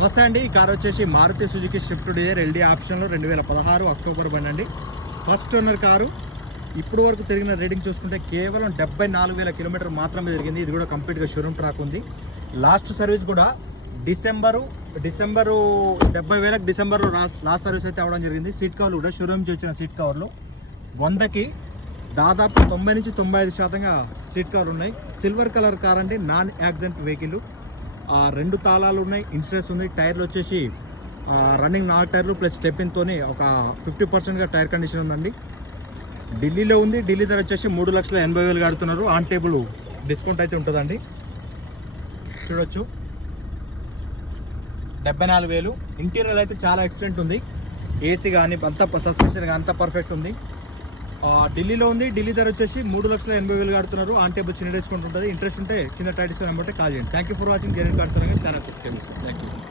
నమస్తే అండి. ఈ కార్ వచ్చేసి Maruti Suzuki Swift Dzire LD ఆప్షన్లో 2016 అక్టోబర్ బండి అండి. First owner car. ఇప్పుడు వరకు తిరిగిన రీడింగ్ చూసుకుంటే కేవలం 74,000 కిలోమీటర్ మాత్రమే తిరిగింది. ఇది కూడా కంప్లీట్గా షోరూమ్ ట్రాక్ ఉంది. లాస్ట్ సర్వీస్ కూడా డిసెంబరు 70,000 డిసెంబర్లో లాస్ట్ సర్వీస్ అయితే అవ్వడం జరిగింది. సీట్ కవర్లు కూడా షోరూమ్ నుంచి వచ్చిన సీట్ కవర్లు 100కి దాదాపు 90 నుంచి 95% సీట్ కవర్లు ఉన్నాయి. సిల్వర్ కలర్ కార్ అండి. Non accident vehicle. 2 తాళాలు ఉన్నాయి. ఇన్సూరెన్స్ ఉంది. టైర్లు వచ్చేసి రన్నింగ్ 4 టైర్లు ప్లస్ స్టెప్పిన్తో ఒక 50%గా టైర్ కండిషన్ ఉందండి. ఢిల్లీలో ఉంది. ఢిల్లీ ధర వచ్చేసి 3,80,000 కడుతున్నారు. ఆన్ టేబుల్ డిస్కౌంట్ అయితే ఉంటుందండి. చూడొచ్చు 74,000. ఇంటీరియర్ అయితే చాలా ఎక్సలెంట్ ఉంది. ఏసీ కానీ అంతా సస్పెన్షన్ కానీ అంతా పర్ఫెక్ట్ ఉంది. ఢిల్లీలో ఉంది. ఢిల్లీ ధర వచ్చేసి 3,80,000 కడుతున్నారు. ఆన్ టేబుల్ చిన్న డిస్కౌంట్ ఉంటుంది. ఇంట్రెస్ట్ ఉంటే కింద టైటిల్స్ నెంబర్ కాల్ చేయండి. Thank you for watching. Genuine cars channel subscribe చేసుకోండి. Thank you.